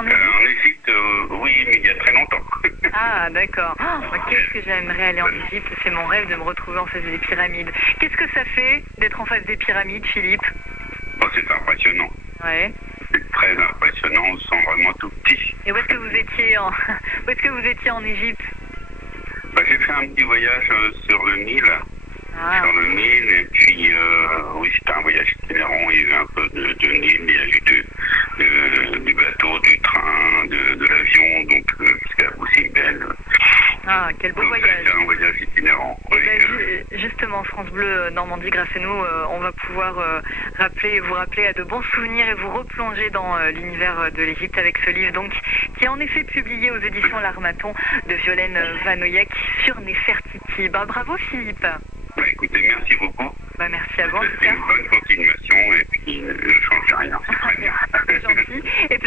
En Égypte En Égypte, oui, mais il y a très longtemps. Ah, d'accord. Oh, qu'est-ce que j'aimerais aller en Égypte. C'est mon rêve de me retrouver en face des pyramides. Qu'est-ce que ça fait d'être en face des pyramides, Philippe? Oh, c'est impressionnant. Ouais. C'est très impressionnant, on se sent vraiment tout petit. Et où est-ce que vous étiez où est-ce que vous étiez en Égypte? Bah, j'ai fait un petit voyage sur le Nil. Ah. Sur le Nil, et puis oui, c'était un voyage itinérant, il y a eu un peu de Nil, il y a eu du bateau, du train, de l'avion, donc jusqu'à Boussimbel. Ah, quel beau voyage. C'était un voyage itinérant. Et Oui, ben, justement, France Bleu Normandie, grâce à nous, on va pouvoir vous rappeler à de bons souvenirs et vous replonger dans l'univers de l'Égypte avec ce livre, donc, qui est en effet publié aux éditions L'Harmatton de Violaine Vanoyek sur Néfertiti. Bah, bravo Philippe. bah, écoutez, merci beaucoup. Bah, merci à vous. en tout C'était cas. une bonne continuation, et puis je ne change rien, c'est très bien. C'est gentil. Et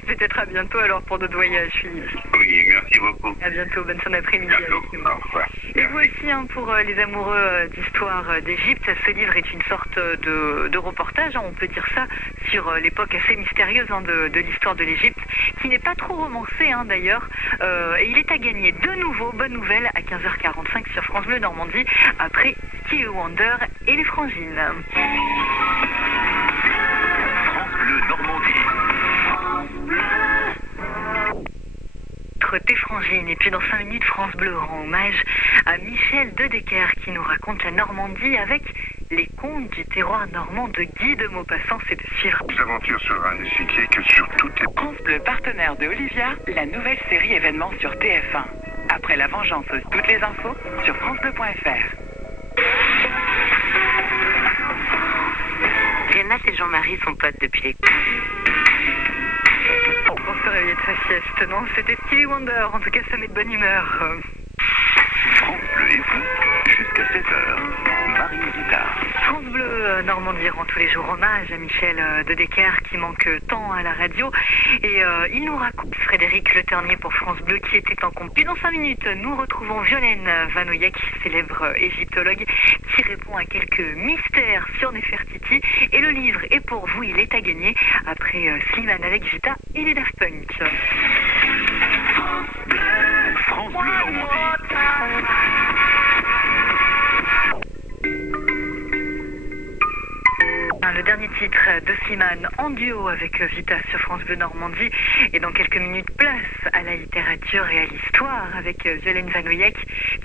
peut-être à bientôt alors pour d'autres voyages, Philippe. Oui, merci beaucoup. À bientôt, bonne fin d'après-midi Bientôt. avec nous. Au revoir. Et vous aussi, hein, pour les amoureux d'histoire d'Égypte, ce livre est une sorte de reportage, hein, on peut dire ça, sur l'époque assez mystérieuse hein, de l'histoire de l'Égypte, qui n'est pas trop romancée hein, d'ailleurs. Et il est à gagner de nouveau, bonne nouvelle, à 15h45 sur France Bleu Normandie, après Stevie Wonder et les Frangines. France Bleu Normandie. Des Frangines. Et puis dans 5 minutes, France Bleu rend hommage à Michel Dedecker qui nous raconte la Normandie avec les contes du terroir normand de Guy de Maupassant. C'est de suivre. Les aventures sur un cyclique sur toutes les... France Bleu, partenaire de Olivia, la nouvelle série événements sur TF1. Après la vengeanceuse, toutes les infos sur francebleu.fr. Renate et Jean-Marie sont potes depuis les... On se réveiller de sa sieste, non? C'était Stevie Wonder, en tout cas ça met de bonne humeur. France Bleu et vous, jusqu'à 7h. Marie Guitard. France Bleu Normandie rend tous les jours hommage à Michel Dedecker qui manque tant à la radio. Et il nous raconte Frédéric Le Ternier pour France Bleu qui était en compagnie. Dans 5 minutes, nous retrouvons Violaine Vanoyek, célèbre égyptologue, qui répond à quelques mystères sur Néfertiti. Et le livre est pour vous, il est à gagner après Slimane avec Vita et les Daft Punk. France Bleu Normandie. Le dernier titre de Slimane en duo avec Vita sur France Bleu Normandie. Et dans quelques minutes, place à la littérature et à l'histoire avec Violaine Vanoyek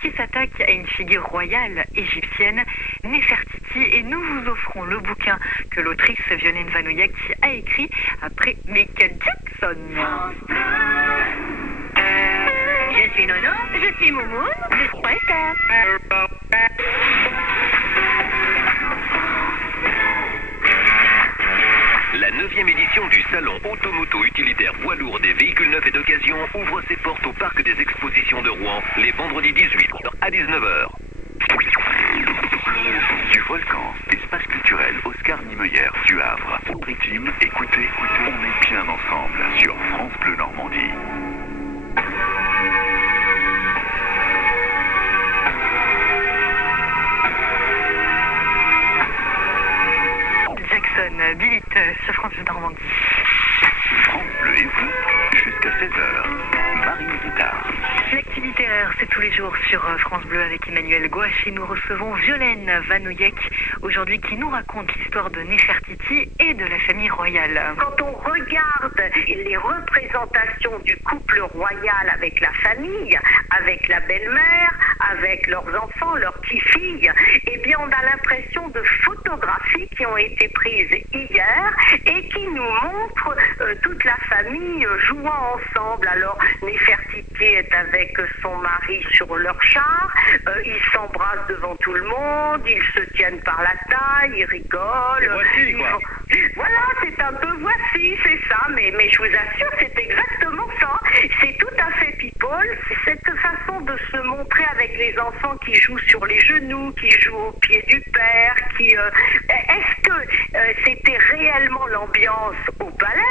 qui s'attaque à une figure royale égyptienne, Néfertiti. Et nous vous offrons le bouquin que l'autrice Violaine Vanoyek a écrit après Michael Jackson. Je suis Nono, je suis Moumoun, je suis Presta. La 9e édition du salon Automoto Utilitaire Poids Lourd des véhicules neufs et d'occasion ouvre ses portes au parc des expositions de Rouen les vendredis 18 à 19h. Du Volcan, espace culturel Oscar Niemeyer du Havre. Au Maritime, écoutez, on est bien ensemble sur France Bleu Normandie. Jackson, Billit sur France Bleu Normandie. France Bleu et vous, jusqu'à 16h. Marie Guitard. L'actu littéraire, c'est tous les jours sur France Bleu avec Emmanuel Gouache et nous recevons Violaine Vanoyek aujourd'hui qui nous raconte l'histoire de Néfertiti et de la famille royale. Quand on regarde les représentations du couple royal avec la famille, avec la belle-mère, avec leurs enfants, leurs petits-filles, eh bien on a l'impression de photographies qui ont été prises hier et qui nous montrent toute la famille jouant ensemble. Alors Néfertiti est avec son mari sur leur char, ils s'embrassent devant tout le monde, ils se tiennent par la taille, ils rigolent. Voici, quoi. Voilà, c'est un peu voici, c'est ça, mais je vous assure, c'est exactement ça. C'est tout à fait people, c'est cette façon de se montrer avec les enfants qui jouent sur les genoux, qui jouent au pied du père, est-ce que c'était réellement l'ambiance au palais?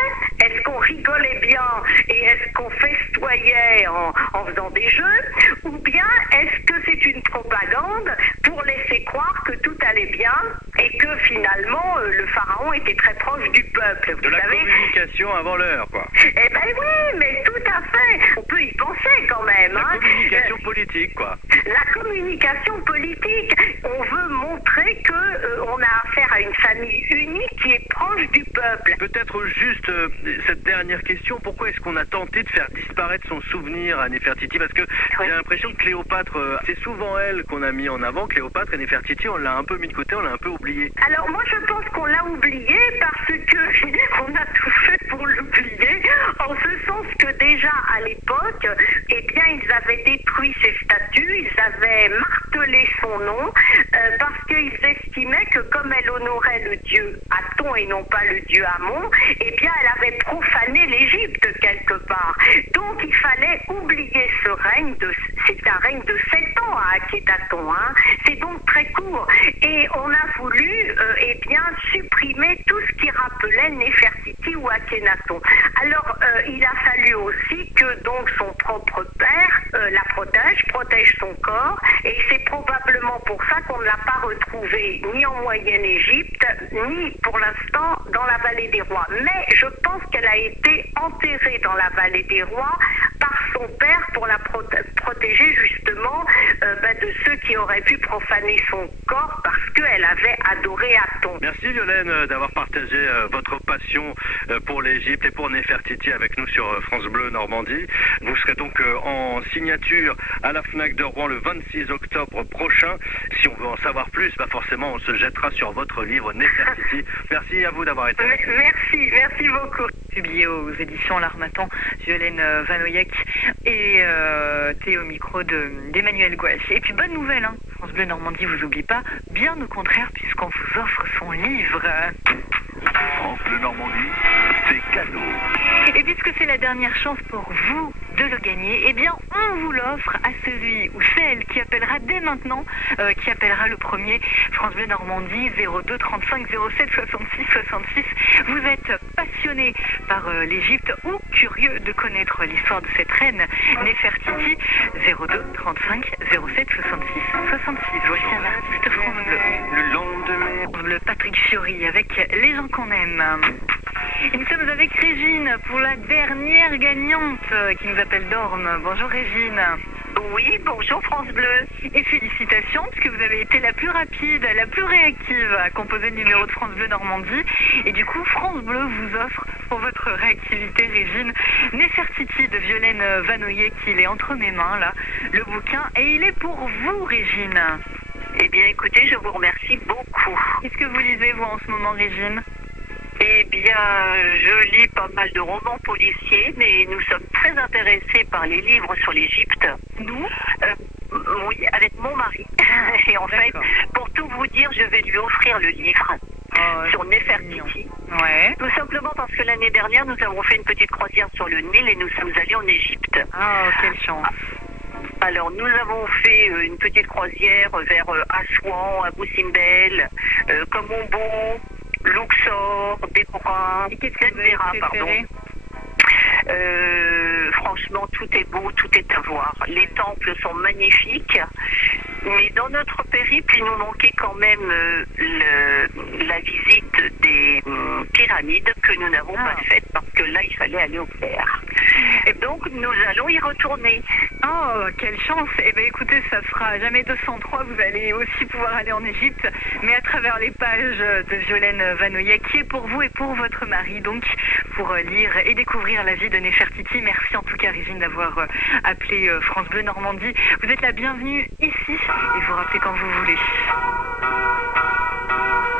Est-ce qu'on rigolait bien et est-ce qu'on festoyait en faisant des jeux? Ou bien est-ce que c'est une propagande pour laisser croire que tout allait bien et que finalement le pharaon était très proche du peuple. De la communication avant l'heure, quoi. Eh ben oui, mais tout à fait. On peut y penser quand même. La communication politique, quoi. La communication politique. On veut montrer que on a affaire à une famille unie qui est proche du peuple. Peut-être juste cette dernière question, pourquoi est-ce qu'on a tenté de faire disparaître son souvenir à Néfertiti? Parce que j'ai l'impression que Cléopâtre, c'est souvent elle qu'on a mis en avant, Cléopâtre, et Néfertiti, on l'a un peu mis de côté, on l'a un peu oublié. Alors moi je pense qu'on l'a oublié parce que on a tout fait pour l'oublier, en ce sens que déjà à l'époque, eh bien ils avaient détruit ses statues, ils avaient martelé son nom, parce qu'ils estimaient que comme elle honorait le dieu Aton et non pas le dieu Amon, eh bien elle avait profané l'Égypte quelque part. Donc il fallait oublier ce règne c'est un règne de 7 ans à Akhénaton, hein. C'est donc très court. Et on a voulu, eh bien, supprimer tout ce qui rappelait Néfertiti ou Akhénaton. Alors, il a fallu aussi que donc son propre père la protège son corps, et c'est probablement pour ça qu'on ne l'a pas retrouvée ni en Moyenne Égypte, ni pour l'instant dans la Vallée des Rois. Mais je pense qu'elle a été enterrée dans la Vallée des Rois par son père pour la protéger justement de ceux qui auraient pu profaner son corps parce qu'elle avait adoré Aton. Merci Violaine d'avoir partagé votre passion pour l'Égypte et pour Néfertiti avec nous sur France Bleu Normandie. Vous serez donc en signature à la FNAC de Rouen le 26 octobre prochain. Si on veut en savoir plus, forcément on se jettera sur votre livre Néfertiti. Merci à vous d'avoir été avec nous. Merci beaucoup. Publié aux éditions L'Harmattan, Violaine Vanoyec et t'es au micro d'Emmanuel Gouache. Et puis bonne nouvelle, hein, France Bleu Normandie vous oublie pas, bien au contraire puisqu'on vous offre son livre. France Bleu Normandie, c'est cadeau. Et puisque c'est la dernière chance pour vous de le gagner, eh bien on vous l'offre à celui ou celle qui appellera dès maintenant, qui appellera le premier France Bleu Normandie 02 35 07 66 66. Vous êtes passionné par l'Égypte ou curieux de connaître l'histoire de cette reine Néfertiti, 02 35 07 66 66. Voici un artiste France Bleu. Le lendemain. France Bleu Patrick Fiori avec Les gens qu'on aime. Et nous sommes avec Régine pour la dernière gagnante qui nous appelle Dorme. Bonjour Régine. Oui, bonjour France Bleu. Et félicitations puisque vous avez été la plus rapide, la plus réactive à composer le numéro de France Bleu Normandie. Et du coup, France Bleu vous offre pour votre réactivité, Régine, Néfertiti de Violaine Vanoyec, il est entre mes mains là, le bouquin. Et il est pour vous, Régine. Eh bien écoutez, je vous remercie beaucoup. Qu'est-ce que vous lisez vous en ce moment, Régine? Eh bien, je lis pas mal de romans policiers, mais nous sommes très intéressés par les livres sur l'Égypte. Nous Oui, avec mon mari. Et en fait, pour tout vous dire, je vais lui offrir le livre sur Néfertiti. Ouais. Tout simplement parce que l'année dernière, nous avons fait une petite croisière sur le Nil et nous sommes allés en Égypte. Ah, quelle chance. Alors, nous avons fait une petite croisière vers Assouan, Abou Simbel, Komombo, Luxor, Déborah, et qu'est-ce que vous avez préféré? Franchement, tout est beau, tout est à voir. Les temples sont magnifiques, mais dans notre périple, il nous manquait quand même la visite des pyramides que nous n'avons pas faites parce que là, il fallait aller au Caire. Et donc, nous allons y retourner. Oh, quelle chance! Eh bien, écoutez, ça fera jamais 203. Vous allez aussi pouvoir aller en Égypte, mais à travers les pages de Violaine Vanoyec, qui est pour vous et pour votre mari, donc, pour lire et découvrir la vie de Néfertiti. Merci en tout cas, Régine, d'avoir appelé France Bleu Normandie. Vous êtes la bienvenue ici et vous rappelez quand vous voulez.